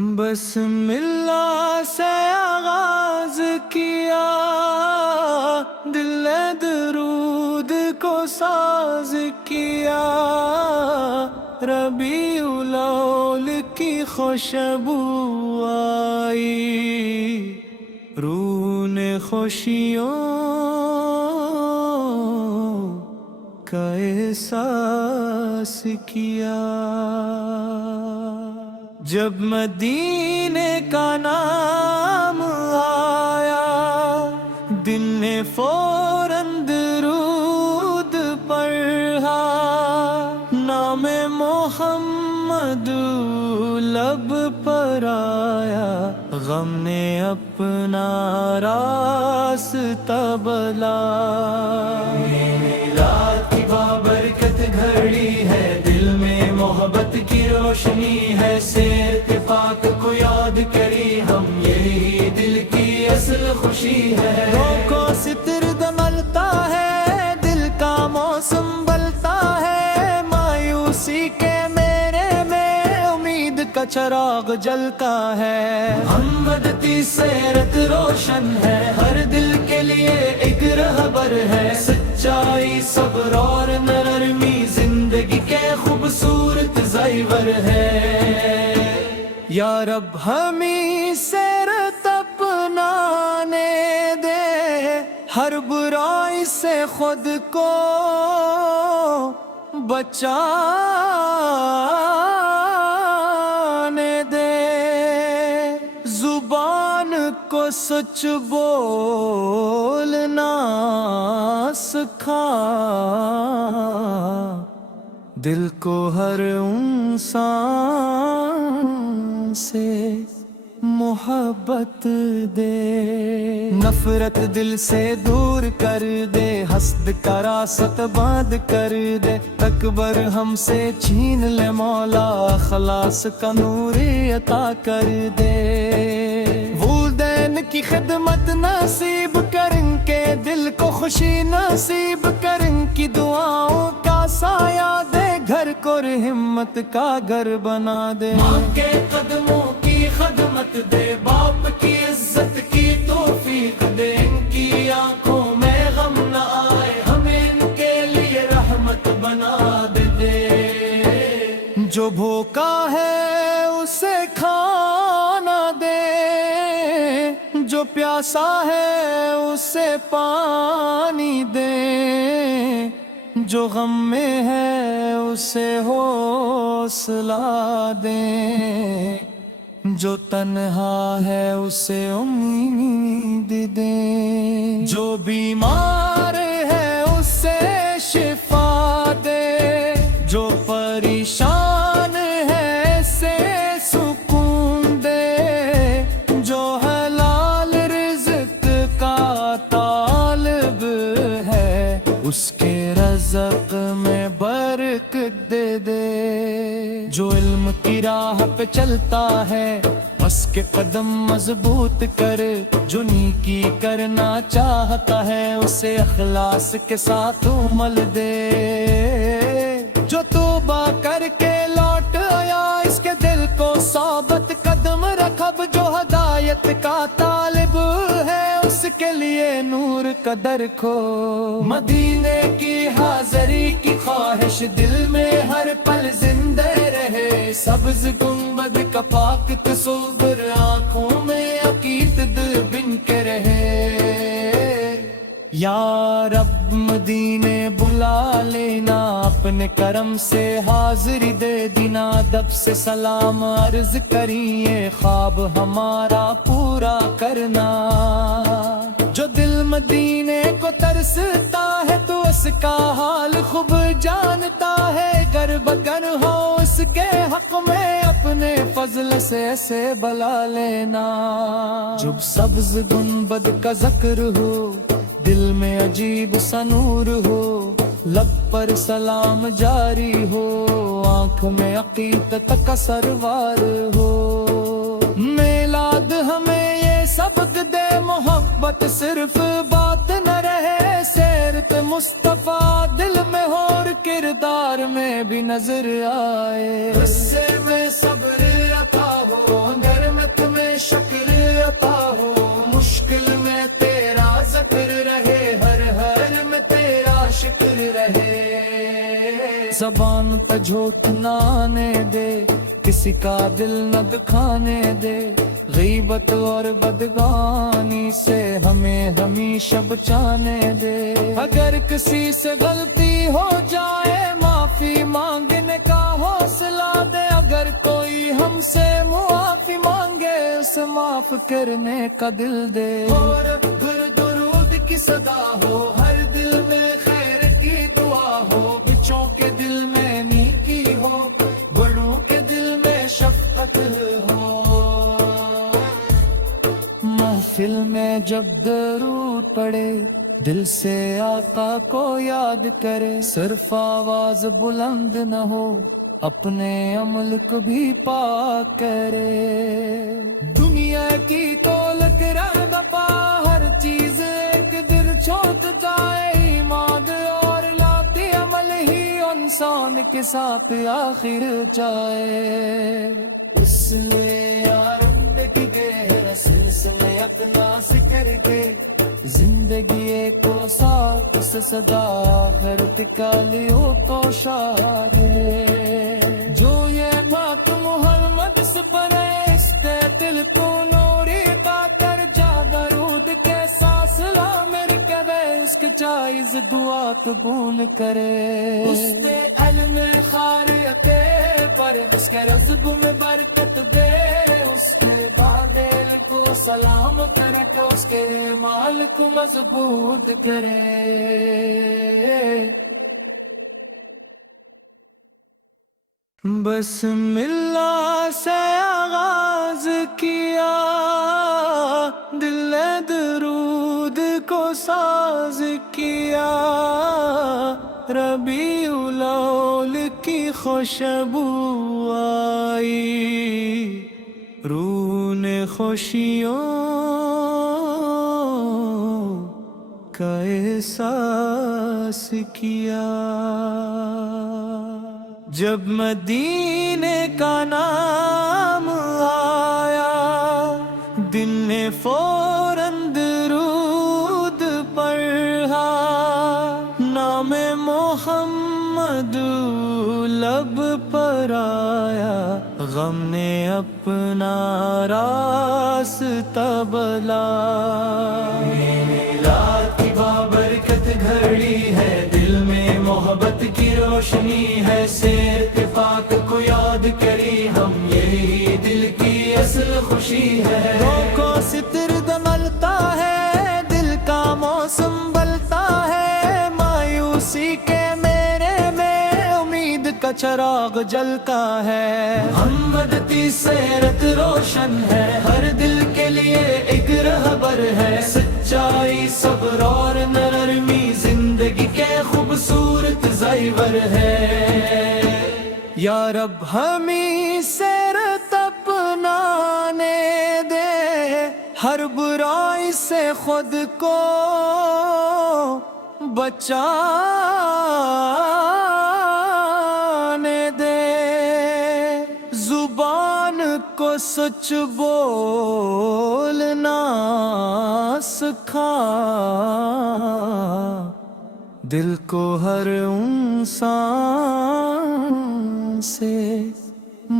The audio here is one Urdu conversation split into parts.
بسم اللہ سے آغاز کیا، دل نے درود کو ساز کیا، ربیع الاول کی خوشبو آئی، روح نے خوشیوں کا احساس کیا۔ جب مدینے کا نام آیا، دل نے فوراً درود پڑھا، نام محمد لب پر آیا، غم نے اپنا راستہ بتلایا۔ رات کی بابرکت گھڑی ہے، دل میں محبت کی روشنی ہے، سے اتفاق کو یاد کری ہم، یہی دل کی اصل خوشی ہے۔ کو ستر دملتا ہے، دل کا موسم بلتا ہے، مایوسی کے میرے میں امید کا چراغ جلتا ہے۔ محمدی سیرت روشن ہے، ہر دل کے لیے ایک رہبر ہے، سچائی صبر اور نرمی زندگی کے خوبصورت زیور ہے۔ یا رب ہمیں سیرت اپنانے دے، ہر برائی سے خود کو بچانے دے، زبان کو سچ بولنا سکھا، دل کو ہر انسان سے محبت دے، نفرت دل سے دور کر دے، حسد کا راست باندھ کر دے، تکبر ہم سے چھین لے مولا، اخلاص کا نور عطا کر دے۔ والدین کی خدمت نصیب کر، ان کے دل کو خوشی نصیب کر، ان کی دعاؤں کا سایہ دے، گھر کو ہمت کا گھر بنا دے۔ ماں کے قدموں کی خدمت دے، باپ کی عزت کی توفیق دے، ان کی آنکھوں میں غم نہ آئے، ہمیں ان کے لیے رحمت بنا دے۔ جو بھوکا ہے اسے کھانا دے، جو پیاسا ہے اسے پانی دے، جو غم میں ہے اسے حوصلہ دیں، جو تنہا ہے اسے امید دیں، جو بیمار ہے اسے شفا دے، جو پریشان ہے اسے سکون دے، جو حلال رزق کا طالب ہے اس کے رزق میں برکت دے دے، جو علم کی راہ پہ چلتا ہے اس کے قدم مضبوط کر، جو نیکی کرنا چاہتا ہے اسے اخلاص کے ساتھ عمل دے، جو توبہ کر کے لوٹ آیا اس کے دل کو ثابت قدم رکھب، جو ہدایت کا طالب ہے اس کے لیے نور کا در کھو، مدینے کی حاضری کی خواہش دل میں ہر پل زندہ رہے، سبز گنبد کا پاک تصور آنکھوں میں عقیدت بن کے رہے۔ یا رب مدینے بلا لینا، اپنے کرم سے حاضری دے دینا، ادب سے سلام عرض کریے، خواب ہمارا پورا کرنا، جو دل مدینے کو ترستا ہے تو اس کا حال خوب جانتا ہے، گر بگر ہو اس کے حق میں اپنے فضل سے ایسے بلا لینا، جب سبز گنبد کا ذکر ہو، دل میں عجیب سا نور ہو، لب پر سلام جاری ہو، آنکھ میں عقیدت کا سروار ہو، میلاد ہمیں یہ سبق دے، محبت صرف بات نہ رہے، سیرت مصطفیٰ دل میں ہو اور کردار میں بھی نظر آئے، غصے میں صبر عطا ہو، زبان پہ جھوٹ نہ آنے دے، کسی کا دل نہ دکھانے دے، غیبت اور بدگانی سے ہمیں ہمیشہ بچانے دے۔ اگر کسی سے غلطی ہو جائے معافی مانگنے کا حوصلہ دے، اگر کوئی ہم سے معافی مانگے اسے معاف کرنے کا دل دے۔ اور درود کی صدا ہو، ہر دل میں خیر کی دعا ہو، بچوں کے دل میں نیکی ہو، بڑوں کے دل میں شفقت ہو۔ محفل میں جب درود پڑے دل سے آقا کو یاد کرے، صرف آواز بلند نہ ہو، اپنے عمل کو بھی پاک کرے۔ دنیا کی دولت رنگ پا، ہر چیز ایک دن چھوٹ جائے، ایمان اور لاتی عمل ہی انسان کے ساتھ آخر جائے۔ اس لیے یار زندگی گہرا سلسلے اپنا ذکر کے، زندگی کو ساتھ سے صدا ہر ٹکالیوں تو شاگے۔ جو یہ بات محمد سے پڑھے اس کے دل کو نوری پاتر جا، درود کے ساسلا میرے کہے اس کے جائز دعا قبول کرے۔ اس کے علم خاریتے پر اس کے رزق میں برکت دے، اس کے بادل کو سلامت رکھے، اس کے مال کو مضبوط کرے۔ بسم اللہ سے آغاز کیا، دل درود کو ساز کیا، ربیع الاول کی خوشبو آئی، روح نے خوشیوں کا احساس کیا۔ جب مدینے کا نام آیا دل نے فوراً درود پڑھا، نام محمد لب پر آیا، غم نے اپنا راستہ بلا۔ میلاد کی بابرکت گھڑی ہے، دل میں محبت کی روشنی ہے، سے اتفاق کو یاد کری ہم، یہی دل کی اصل خوشی ہے۔ روکو ستر دملتا ہے، دل کا موسم بلتا ہے، مایوسی کے میرے میں امید کا چراغ جلتا ہے۔ محمد کی سیرت روشن ہے، ہر دل کے لیے ایک رہبر ہے، سچائی صبر اور نرمی زندگی کے خوبصورت زیور ہے۔ یا رب ہمیں سیرت اپنانے دے، ہر برائی سے خود کو بچانے دے، زبان کو سچ بولنا سکھا، دل کو ہر انسان سے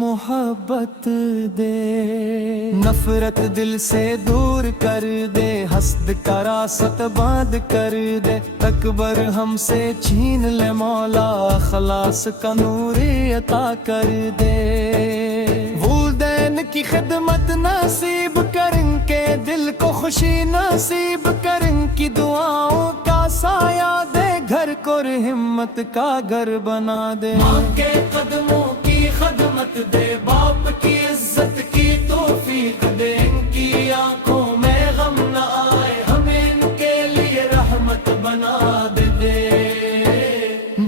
محبت دے، نفرت دل سے دور کر دے، حسد کا راست باندھ کر دے، تکبر ہم سے چھین لے مولا، اخلاص کا نور عطا کر دے۔ والدین کی خدمت نصیب کر، ان کے دل کو خوشی نصیب کر، ان کی دعاؤں کا سایہ دے، گھر کو ہمت کا گھر بنا دے۔ ماں کے قدموں کی خدمت دے، باپ کی عزت کی توفیق دے، ان کی آنکھوں میں غم نہ آئے، ہمیں ان کے لیے رحمت بنا دے۔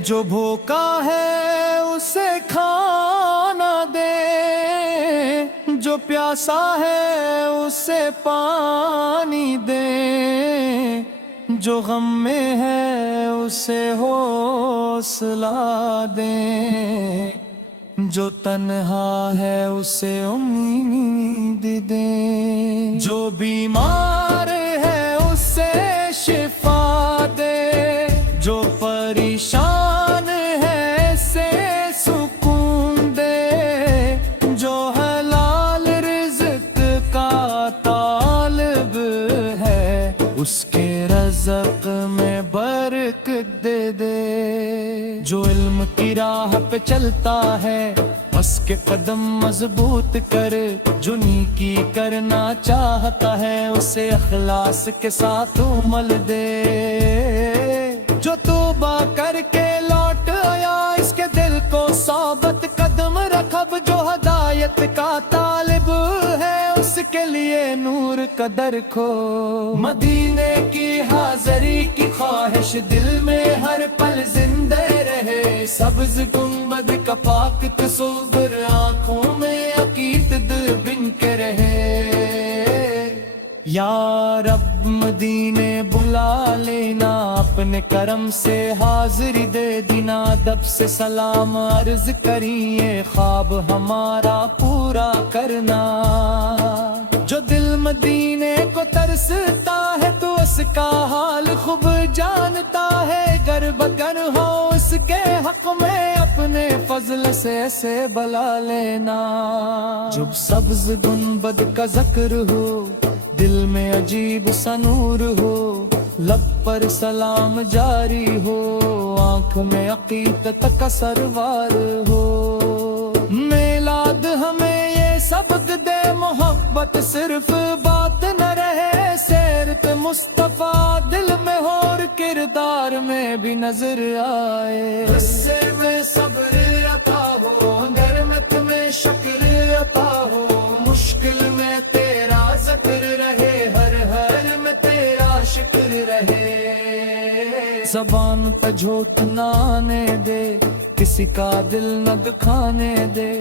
جو بھوکا ہے اسے کھانا دے، جو پیاسا ہے اسے پانی دے، جو غم میں ہے اسے حوصلہ دیں، جو تنہا ہے اسے امید دیں، جو بیمار ہے اسے شفا دے، جو پریشان ہے اسے جو علم کی راہ پہ چلتا ہے اس کے قدم مضبوط کر، جو نیکی کرنا چاہتا ہے اسے اخلاص کے ساتھ عمل دے، جو توبہ کر کے لوٹ آیا اس کے دل کو ثابت قدم رکھب، جو ہدایت کا طالب ہے اس کے لیے نور کا در کھو، مدینے کی حاضری کی خواہش دل میں ہر پل زندہ رہے، سبز گنبد کا پاک تصور آنکھوں میں عقیدت بن کے رہے، یا رب مدینے بلا لینا، اپنے کرم سے حاضری دے دینا، ادب سے سلام عرض کریے خواب ہمارا پورا کرنا، جو دل مدینے کو ترستا ہے تو اس کا حال خوب جانتا ہے، گر بگر ہو اس کے حق میں اپنے فضل سے ایسے بلا لینا، جب سبز گنبد کا ذکر ہو دل میں عجیب سا نور ہو، لب پر سلام جاری ہو، آنکھ میں عقیدت کا سروار ہو، میلاد ہمیں یہ سبق دے محبت صرف بات نہ رہے، سیرت مصطفیٰ دل میں ہو اور کردار میں بھی نظر آئے، غصے میں صبر عطا ہو، نعمت میں شکر عطا ہو، مشکل میں تیرا ذکر رہے، ہر ہر میں تیرا شکر رہے، زبان پہ جھوٹ نہ آنے دے، کسی کا دل نہ دکھانے دے،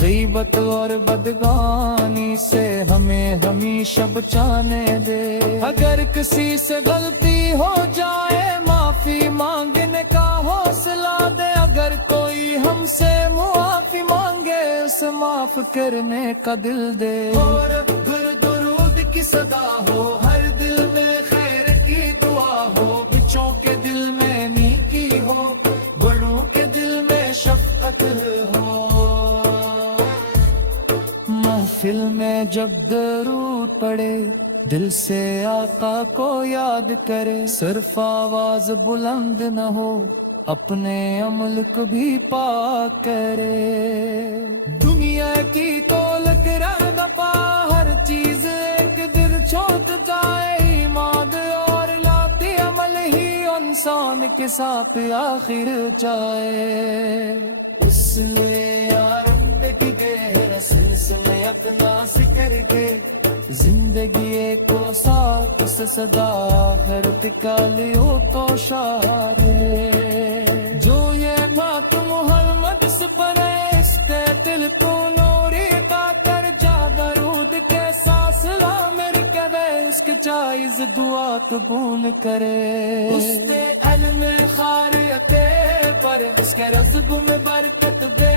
غیبت اور بدگانی سے ہمیں ہمیشہ بچانے دے، اگر کسی سے غلطی ہو جائے معافی مانگنے کا حوصلہ دے، اگر کوئی ہم سے معافی مانگے اسے معاف کرنے کا دل دے، اور درود کی صدا ہو، ہر دل میں خیر کی دعا ہو، بچوں کے دل میں نیکی ہو، بڑوں کے دل میں شفقت ہو، محفل میں جب درود پڑے دل سے آقا کو یاد کرے، صرف آواز بلند نہ ہو اپنے عمل کو بھی پاک کرے، دنیا کی تولک رنگ پا ہر چیز ایک دل چھوٹ جائے، ایمان اور لاتی عمل ہی انسان کے ساتھ آخر جائے، اس لیے یار کی گہرا سلسلے اپنا ذکر کے، زندگی کو ساتھ سے صدا ہر ٹکالیو تو شارے، جو یہ بات محمد سے پڑھے اس کے دل کو نوری کا کر جا، درود کے ساسلا میرے کبے اس کے جائز دعا قبول کرے، اس کے علم خاریتے پر اس کے رزق میں برکت دے،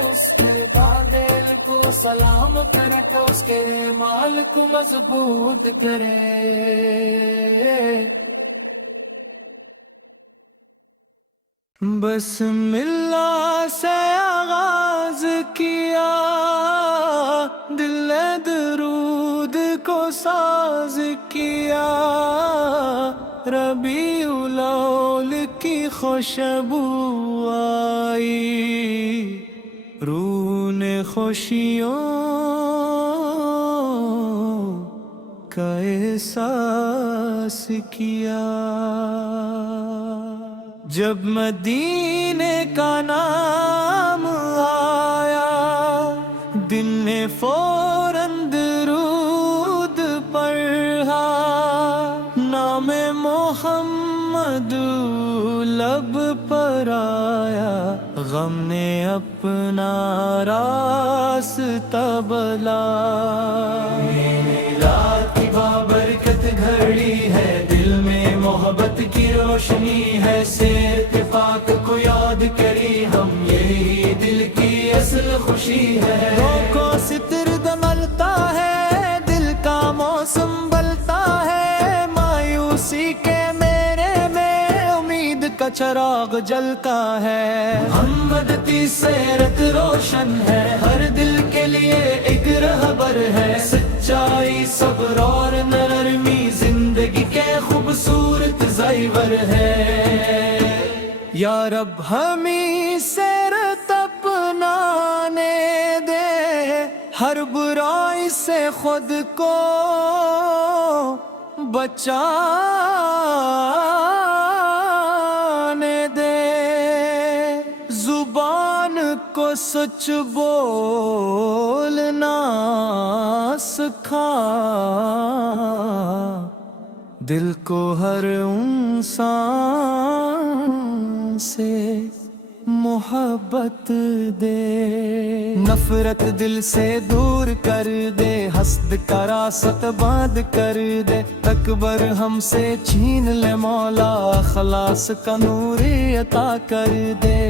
اس کے بادل کو سلام کرے تو اس کے مال کو مضبوط کرے، بسم اللہ سے آغاز کیا دل درود کو ساز کیا، ربیع الاول کی خوشبو آئی، روح نے خوشیوں کا احساس کیا، جب مدینے کا نام آیا دل نے فوراً درود پڑھا، نام محمد لب پر آیا، غم نے اپنا راستہ بلا، رات کی بابرکت گھڑی ہے، دل میں محبت کی روشنی ہے، سے اتفاق کو یاد کری ہم، یہی دل کی اصل خوشی ہے، کو ستر دملتا ہے، دل کا موسم بلتا ہے، مایوسی کے میرے میں امید کا چراغ جلتا ہے، ہمدردی سیرت روشن ہے، ہر دل کے لیے ایک رہبر ہے، سچائی صبر اور نرمی زندگی کے خوبصورت زیور ہے، یا رب ہمیں سے رت اپنانے دے، ہر برائی سے خود کو بچانے دے، زبان کو سچ بولنا سکھا، دل کو ہر انسان سے محبت دے، نفرت دل سے دور کر دے، حسد کا راست بند کر دے، تکبر ہم سے چھین لے مولا، اخلاص کا نور عطا کر دے،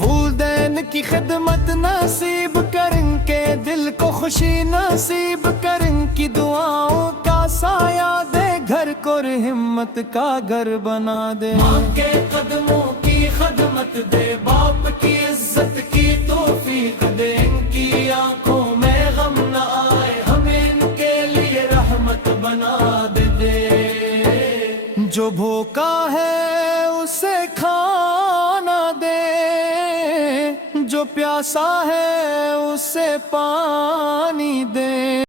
والدین کی خدمت نصیب کر، ان کے دل کو خوشی نصیب کر، ان کی دعاؤں کا سایہ دے، گھر کو ہمت کا گھر بنا دے، ماں کے قدموں کی خدمت دے، باپ کی عزت کی توفیق دے، ان کی آنکھوں میں غم نہ آئے، ہمیں ان کے لیے رحمت بنا دے، جو بھوکا ہے اسے کھانا دے، جو پیاسا ہے اسے پانی دے۔